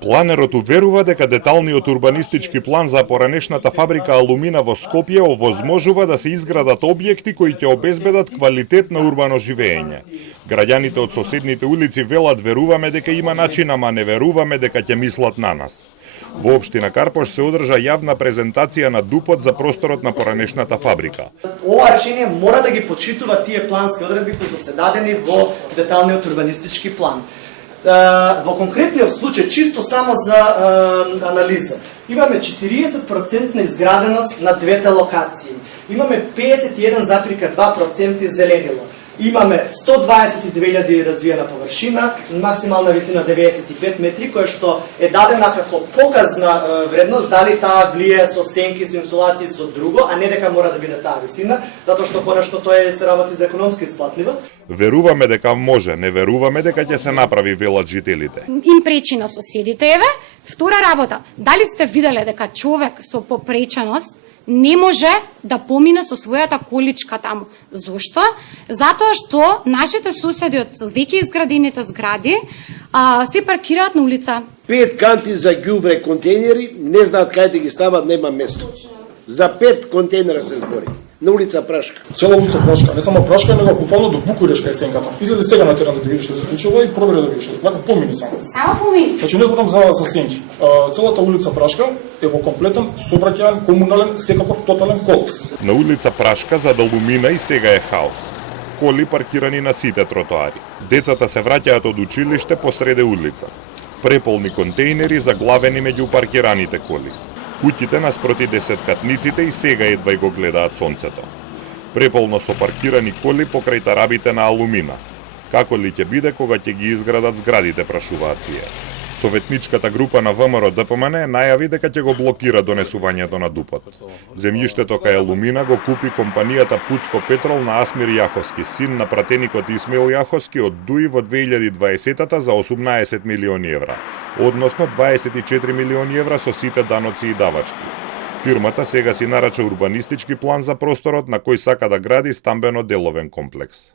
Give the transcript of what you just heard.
Планерот уверува дека деталниот урбанистички план за поранешната фабрика Алумина во Скопје овозможува да се изградат објекти кои ќе обезбедат квалитет на урбано живење. Граѓаните од соседните улици велат веруваме дека има начин, ама не веруваме дека ќе мислат на нас. Во општина Карпош се одржа јавна презентација на ДУП-от за просторот на поранешната фабрика. Ова решение мора да ги почитува тие плански одредби кои се дадени во деталниот урбанистички план. Во конкретниот случај, чисто само за анализа, имаме 40% изграденост на двете локации. Имаме 51,2% зеленило. Имаме 122.000 развиена површина, максимална висина 95 метри, која што е дадена како показна вредност, дали таа влие со сенки, со инсулации, со друго, а не дека мора да биде таа висина, затоа што конечно тоа се работи за економска исплатливост. Веруваме дека може, не веруваме дека ќе се направи, велат жителите. Им пречи на соседите, еве. Втора работа, дали сте виделе дека човек со попреченост не може да помине со својата количка таму? Зошто? Затоа што нашите соседи од веќе изградените згради се паркираат на улица. 5 канти за ѓубре контейнери, не знаат кај да ги стават, нема место. За 5 контейнера се збори. На улица Прашка. Цела улица Прашка, не само Прашка, него буквално до Букурешка е сенката. Излезе сега на терен да видиш што се случува и провери да видиш. Вака помини само. Само помини. Значи не зборам за сенки. Целата улица Прашка е во комплетен сообраќајен, комунален, секаков тотален колапс. На улица Прашка за Алумина и сега е хаос. Коли паркирани на сите тротоари. Децата се враќаат од училиште посреде улица. Преполни контейнери заглавени меѓу паркираните коли. Куќите наспроти десеткатниците и сега едва и го гледаат сонцето. Преполно со паркирани коли покрај тарабите на Алумина. Како ли ќе биде кога ќе ги изградат зградите, прашуваат тие. Советничката група на ВМРО ДПМН најави дека ќе го блокира донесувањето на ДУП-от. Земјиштето кај Алумина го купи компанијата Пуцко Петрол на Асмир Јаховски, син на пратеникот Исмаил Јаховски од ДУИ во 2020 за 18 милиони евра, односно 24 милиони евра со сите даноци и давачки. Фирмата сега си нарача урбанистички план за просторот на кој сака да гради стамбено-деловен комплекс.